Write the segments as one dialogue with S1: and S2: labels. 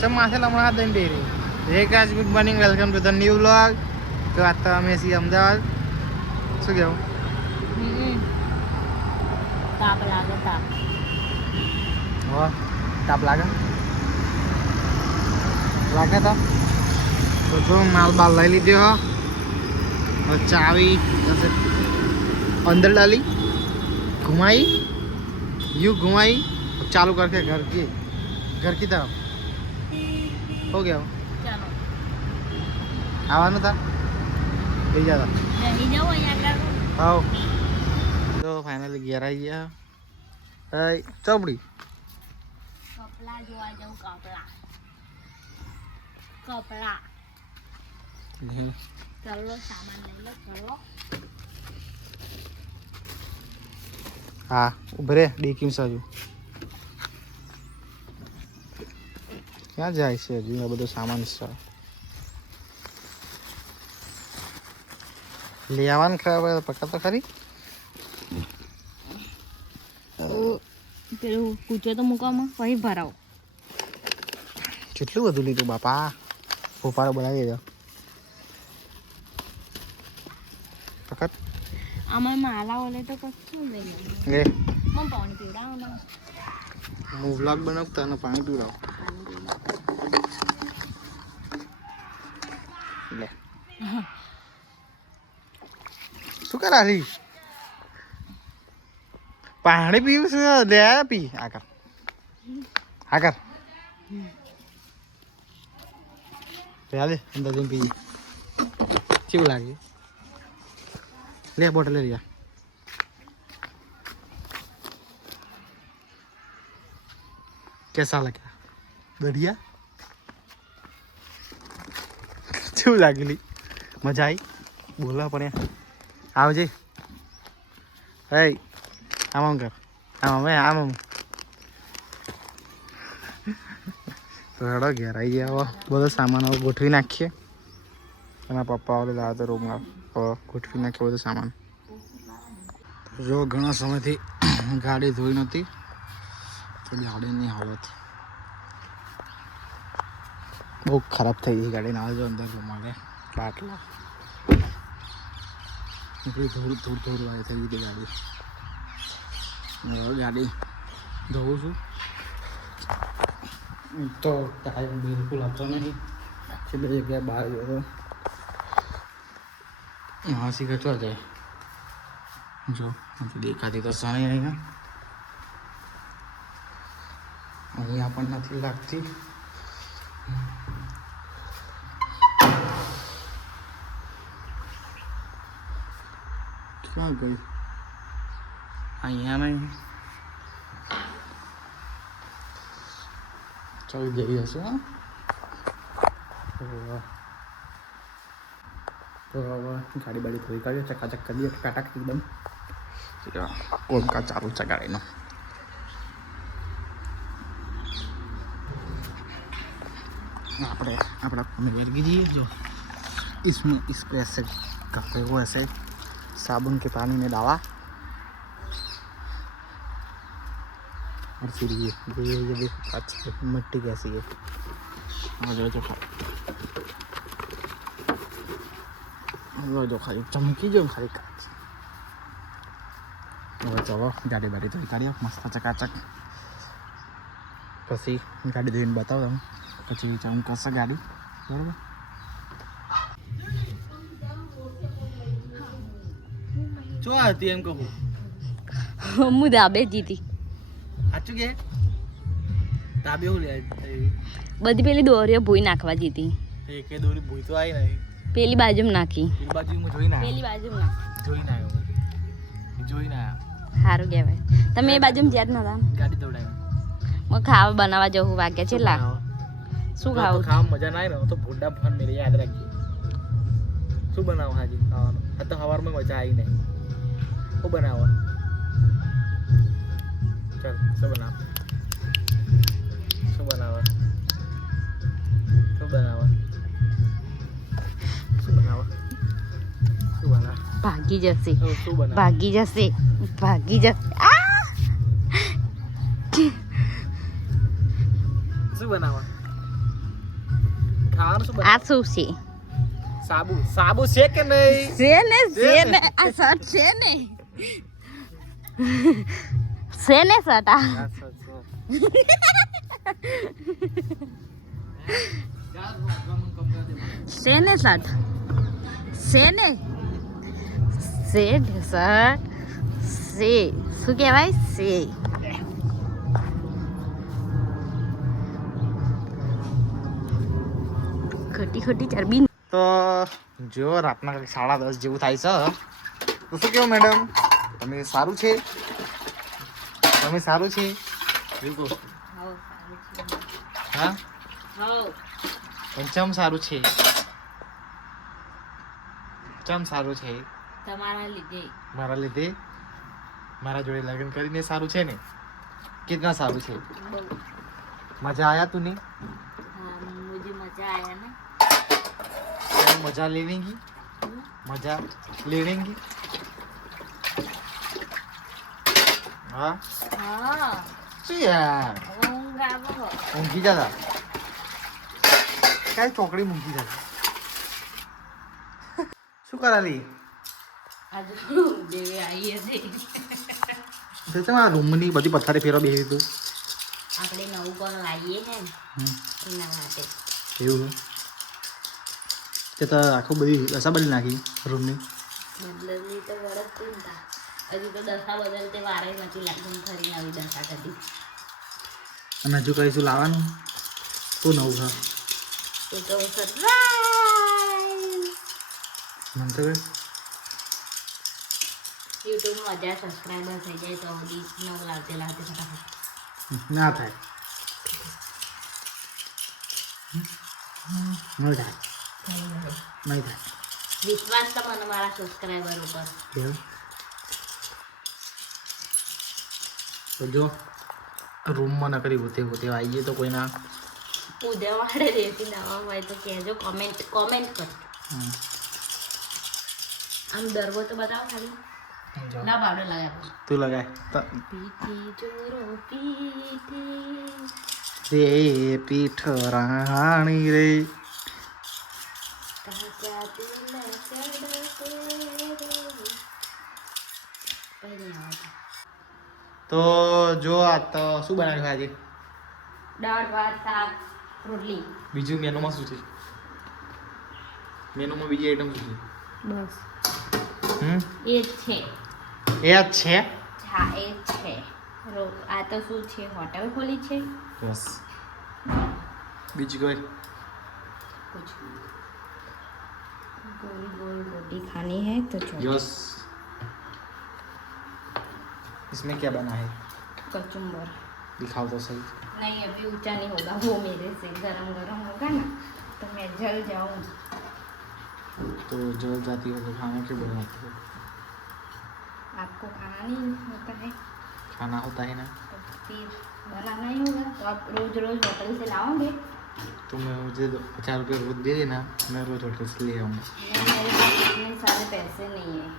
S1: ચમ માથે લમણા હાથ દઈને બેરી hey guys good morning welcome to the new vlog તો આજ તો અમે છીએ અમદાવાદ શું કહેવું
S2: હમ. તાપ લાગે તાપ
S1: હો તાપ લાગે લાગે તાપ તો જો માલ બાલ લઈ લીધો હો હવે ચાવી जैसे अंदर डाली घुमाई यूं घुमाई अब चालू करके घर की घर की तरफ हो गया वो।
S2: ચાલો
S1: આવવાનું હતા લઈ જતા
S2: બેસી જાઓ અહીંયા આગળ
S1: હાવ તો ફાઇનલી ઘેર આવી ગયા હઈ ચોપડી
S2: કપડા જોવા જાઉં કપડા કપડા ચલો સામાન લઈ લો ચલો
S1: હા ઉભરે રે ડીકીમ સાજુ ક્યાં જાય છે હજી આ બધો સામાન છે? લઈ આવવાનું ખરાબ પકા તો ખરી?
S2: પેલું કૂચો તો મૂકવામાં પછી ભરાવો.
S1: કેટલું બધું લીધું બાપા? ફોફારો બનાવી દેજો પકડ.
S2: આમાં માલા ઓલે તો કશું લઈ લે.
S1: લે
S2: પાણી પીવડાવો
S1: હું વ્લોગ બનાવતા પાણી પીવડાવ. લે શું કરા રી પાણી પીવું છે લે આ પી આગળ આગળ લે અંદર જઈને પી કેવું લાગે લે બોટલ લઈ જા कैसा लगा દરિયા? કેવું લાગેલી? મજા આવી બોલા પણ આવજે. હે, આમ આમ કર. આમ હવે આમ રડો ઘેર આવી ગયા આવો બધો સામાન આવો ગોઠવી નાખીએ. એના પપ્પા ઓલે લાવે તો રૂમમાં ગોઠવી નાખીએ બધો સામાન. જો ઘણા સમયથી ગાડી ધોઈ નહોતી. તો ગાડીની હાલત બહુ ખરાબ થઈ ગઈ ગાડી ના જો અંદર રૂમાલે બાટલા. નીકળી ધૂળ ધૂળ ધૂળ વાળી થઈ ગઈ ગાડી. ગાડી ધોઉં છું. તો ટાઈમ બિલકુલ હતો નહીં. બે જગ્યાએ બહાર ગયો હતો. હાસી કચવા જાય. જો દેખાતી તો સણી અહીંયા અહીંયા પણ નથી લાગતી. ક્યાં ગઈ અહીંયા નહીં ચાલ જઈ હશે હા તો તો હવે ગાડી બાડી ધોઈ કાઢીએ ચકાચક કરી દઈએ ટકાટક એકદમ કોમકા ચાલુ છે ગાડીનો આપણે આપણા में वर्गी जी जो इसमें इसको ऐसे करते हो ऐसे साबुन के पानी में डाला और फिर ये ये ये ये देखो अच्छी मिट्टी कैसी है आ जाओ जो લો જો ખાલી ચમકી જો ખાલી કાચ હવે ચલો ગાડી બાડી ધોઈ કાઢીએ મસ્ત ચકાચક પછી ગાડી ધોઈને બતાવો તમે પછી ચામ કરશે ગાડી બરાબર શું હતી એમ કહું?
S2: હું દાબે જીતી.
S1: સાચું કે? દાબે હું લે
S2: બધી પેલી દોરીઓ ભૂઈ નાખવા જીતી.
S1: એ દોરી ભૂઈ તો આવી નહીં
S2: પેલી બાજુમાં નાખી.
S1: પેલી બાજુ હું જોઈ ના
S2: પેલી બાજુમાં
S1: જોઈ ના જોઈ ના
S2: સારું કહેવાય. તમે એ બાજુમાં જ્યાં નતા
S1: ગાડી દોડાવી.
S2: હું ખાવા બનાવવા જવું વાગ્યા લા શું ખાવું?
S1: ખાવા મજા ના આવે તો ભૂંડા ફોન મેરે યાદ રાખજો શું બનાવો હાજી ખાવાનું? આ તો સવારમાં મજા આવી નહીં શું બનાવો ચાલ શું બનાવો શું બનાવો શું બનાવો શું બનાવો શું બનાવો
S2: ભાગી જશે
S1: શું શું બનાવો
S2: ભાગી જશે ભાગી જશે આ!
S1: શું બનાવો ખાવાનું શું
S2: આ શું છે
S1: સાબુ સાબુ છે કે નહીં
S2: છે ને
S1: છે
S2: છે
S1: ને.
S2: ને આ શર્ટ છે ને છે ને શર્ટ આ છે ને શર્ટ છે ને છે ને શર્ટ છે શું કહેવાય? છે ખોટી ખોટી ચરબી.
S1: તો જો રાતના સાડા દસ જેવું થાય છે. તો શું કેવું મેડમ? તમે સારું છે? તમે સારું છે? બિલકુલ. હા? પણ ચમ સારું છે? ચમ સારું છે?
S2: તમારા લીધે.
S1: મારા લીધે? મારા જોડે લગ્ન કરીને સારું છે ને? કેટલા સારું છે? મજા આયા તું
S2: ને મુજે મજા આયા ને.
S1: મજા લેવેંગી? મજા લેવેંગી? 아? 아.
S2: 쯔야.
S1: 뭔가
S2: 먹어.
S1: 옮기잖아. 까이. ચોકડી મૂકી જાય શું કરાલી
S2: આજે દેવે આવી હતી
S1: તે તમારા રૂમની બધી પથારી ફેરવા બેસી તું
S2: આપણે નવું પણ લાવીએ ને એના માટે
S1: એવું તે તો આખું બધી રસાબલી નાખી રૂમની
S2: હજુ તો દશા બદલતે વારે નથી લાગતું ફરી આવી દશા કરી
S1: અને હજુ કહીશું લાવવાનું? તો નવું
S2: એ તો સરપ્રાઈઝ
S1: મને તો કઈ?
S2: યુટ્યુબમાં હજાર સબસ્ક્રાઈબર થઈ જાય તો નવું લાવતે લાવતે ફટાફટ.
S1: ના થાય. નહીં થાય. નહીં થાય
S2: વિશ્વાસ તો મને મારા સબસ્ક્રાઈબર ઉપર
S1: એવું તો જો રૂમમાં નકરી હોતે હોતે આવીએ તો કોઈના
S2: ઉદ્યા વાળે રેતી દવા હોય તો કહેજો કોમેન્ટ કોમેન્ટ કરજો આમ ડરવો તો બતાવો ખાલી. ના બાવડે લાગ્યા
S1: તું લગાય. તો
S2: પીઠી જોરો પીતી
S1: રે પીઠ રાણી રે.
S2: કાચા તિલ ચડતે રે પહેલી આવે
S1: તો જો આ તો શું બનાવ્યું આજે
S2: દાળ ભાત શાક રોટલી
S1: બીજું મેનુમાં શું છે મેનુમાં બીજી આઈટમ શું
S2: બસ
S1: છે હમ
S2: એ જ છે
S1: એ જ છે
S2: હા એ જ છે રો- આ તો શું છે હોટલ ખોલી છે
S1: બસ બીજું કોઈ
S2: कुछ गोल गोल रोटी खानी है तो चलो
S1: यस इसमें क्या बना है?
S2: कचुम्बर
S1: दिखाओ तो सही।
S2: नहीं अभी ऊँचा नहीं होगा वो मेरे से गरम गरम होगा ना तो मैं जल जाऊँ।
S1: तो जल जाती हो तो खाना क्यों बनाते हो?
S2: आपको खाना नहीं होता है।
S1: खाना होता है ना?
S2: तो फिर बनाना ही होगा। तो आप रोज रोज होटल से लाओगे?
S1: तो मैं मुझे दो पचास रुपये रोज दे देना मैं रोज होटल से ले आऊँगा।
S2: मेरे पास इतने सारे पैसे नहीं है।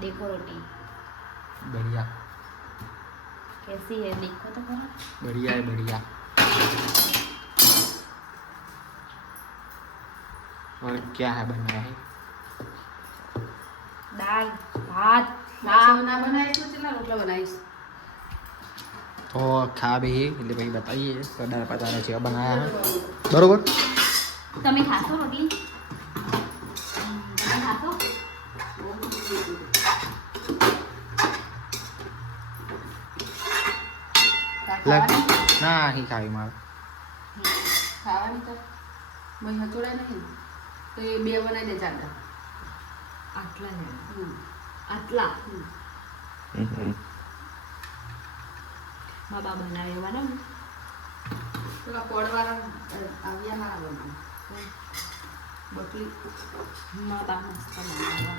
S2: देखो रोटी।
S1: बढ़िया
S2: कैसी है देखो तो करो
S1: बढ़िया है बढ़िया और क्या है बनाया है
S2: दाल भात दाल
S3: ના બનાવીશ તો કેટલા રોટલા બનાવીશ
S1: તો ખા બે એટલે ભાઈ બતાવીએ તો દાળ પતાને છે બનાયા હે બરોબર
S2: તમે ખાશો રોટલી તમે ખાશો
S1: ના અહીં ખાવી મારે.
S3: ખાવાની તો ભાઈ હચોડાય નહીં ને. તો એ બે બનાવી દે જાડા
S2: આટલા
S3: ને.
S2: આટલા? મા બા બનાવે બરાબર
S3: પેલા પડવાળા આવ્યા ના બનાવે બકલી
S2: મા બા મસ્ત બનાવવા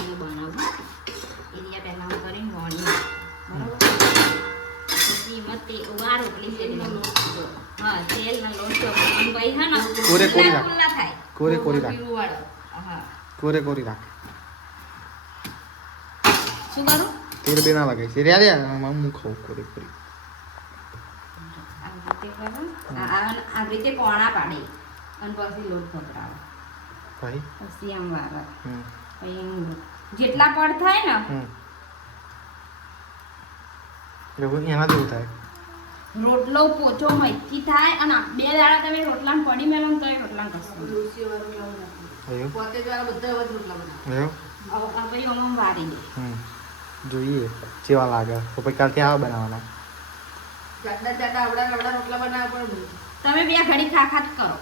S2: એને બનાવું. એરિયા પહેલાં હું કરીને વણી. બરાબર? આ રોટલી છે
S3: તેલનો લોટ લીધો.
S2: હા તેલનો લોટ તો આમ ભાઈ છે ને
S1: કોરે કોરી રાખ. કોરે કોરી રાખ.
S3: પીળું વાળો.
S2: હા.
S1: કોરે કોરી રાખ.
S2: શું કરું?
S1: તેલ બે ના લાગે છે. રહ્યા રહ્યા હું ખાઉં કોરી કોરી.
S2: આ રીતે કોણા પાડે. અને પછી લોટ પકડાવે પછી આમ એમ જેટલા પડ થાય ને
S1: એવું એના જેવું થાય?
S2: રોટલો પોચો મૈથી થાય અને બે દાડા તમે રોટલાને પડી મેલો ને તોય રોટલાને
S3: રોટલા બનાવે. પોતે દ્વારા બધા એવા જ રોટલા બનાવે.
S1: એવું?
S2: હવે આ પછી વારી
S1: જોઈએ કેવા લાગે. તો પછી કાલથી આવા બનાવવાના
S3: જાડા જાડા આવડા આવડા રોટલા બનાવવા પડે
S2: તમે બે ઘડી ખાખાત ખા કરો.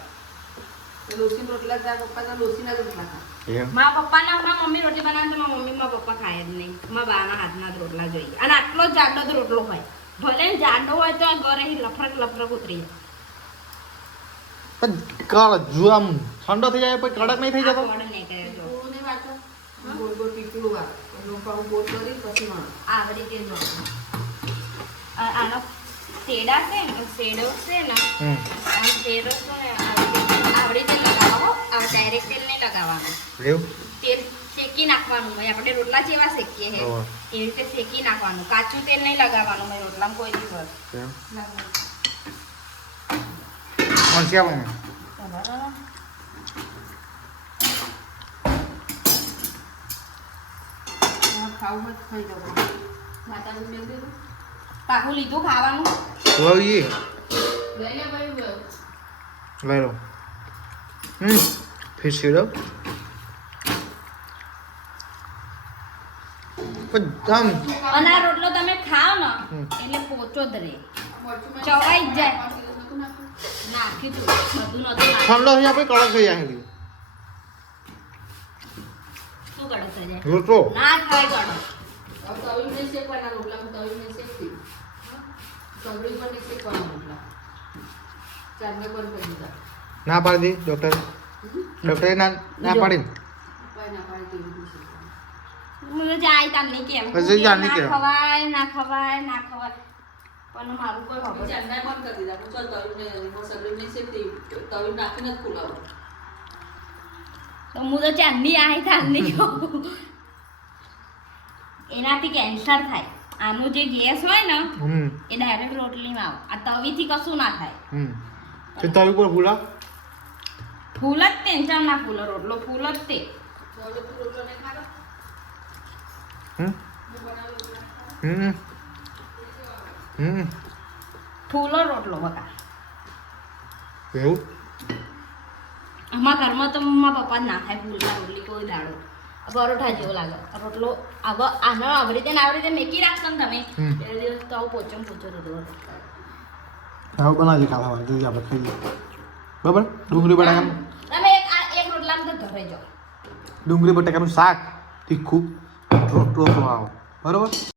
S3: લોસી રોટલા પપ્પા તો લુસીના જ રોટલા
S1: એમ
S2: મારા પપ્પાના મારા મમ્મી રોટી બનાવે તો મારા મમ્મી મારા પપ્પા ખાય જ નહીં. મારા બાના હાથના જ રોટલા જોઈએ. અને આટલો જ જાડો જ રોટલો હોય. ભલે ને જાડો હોય તો ઘરે લફરક લફરક ઉતરી જાય.
S1: પણ કડ જો આમ ઠંડો થઈ જાય પછી કડક નહીં થઈ જતો?
S2: આ વડ નહીં કરે જો.
S3: પીપળું નહીં વાળતા? ગોળ ગોળ પીપળું આવે. એનું પાઉં ગોળ કરી પછી વળો.
S2: આવી જો આનો શેડા છે ને શેડો છે ને
S1: હમ.
S2: છે ને આવી રીતે- લગાવો આ ડાયરેક્ટ તેલ નહીં લગાવવાનું.
S1: એવું?
S2: તેલ શેકી નાખવાનું. આપણે રોટલા જેવા શેકીએ હે એ રીતે શેકી નાખવાનું. કાચું તેલ નહીં લગાવવાનું રોટલામાં કોઈ દિવસ.
S1: કોણ છે આપણે
S3: ખાવું ખાઈ જાઓ. માતાનું દીધું.
S2: પાકું લીધું ખાવાનું.
S3: લઈ લો.
S1: હમ. સીડો પણ આમ
S2: અને આ રોટલો તમે ખાઓ ને એટલે પોચો જ રહે. ચવાઈ જ જાય. નાખી તું બધું નતું
S1: ઠંડો જાય પછી કડક થઈ જાય
S2: શું કડક થઈ જાય?
S1: રોટલો.
S2: ના થાય કડક.
S3: તવી નહીં શેકવાના રોટલા તવી નહીં શેકતી પર નહીં શેકવાના રોટલા. ચારને બંધ કરી દીધા.
S1: ના પાડી દી ડોક્ટર ડોક્ટરે ના ના પાડી ને.
S3: ના.
S2: મને જાય તાર નહીં કેમ
S1: પછી જાય નહીં
S2: ના
S1: કેમ.
S2: ખવાય ના ખવાય ના ખવાય પણ મારું કોઈ
S3: પછી
S2: ખબર
S3: ચારને બંધ કરી દીધા હું ચાલ તવી નહીં સગડી નહીં શેકતી તવી નાખીને જ ફૂલાવો
S2: તો હું તો ચાંદી આઈ કહું એનાથી કેન્સર થાય આનું જે ગેસ હોય ને એ ડાયરેક્ટ રોટલીમાં આવે આ તવીથી કશું ના થાય
S1: તે તવી પર ભૂલા
S2: ફૂલ જ ટેન્શન ના ફૂલ
S3: બનાવું રોટલા
S1: હમ? હમ?
S2: ફૂલો રોટલો બકા
S1: એવું?
S2: અમારા ઘરમાં તો મારા પપ્પા જ ના ખાય ફૂલના રોટલી કોઈ દાડો પરોઠા જેવો લાગે. રોટલો આવો આનો આવી રીતે ને આવી રીતે મેકી રાખશો ને તમે. એ દિવસ તો આવું પોચો ને પોચો રોટલો
S1: હવે બનાવજે ખાવા જોઈએ આપણે ખાઈએ બરાબર? ડુંગળી બટાકાનું
S2: તમે એક આ એક રોટલામાં તો ઘરે જાઓ
S1: ડુંગળી બટાકાનું શાક તીખું આવો. બરાબર?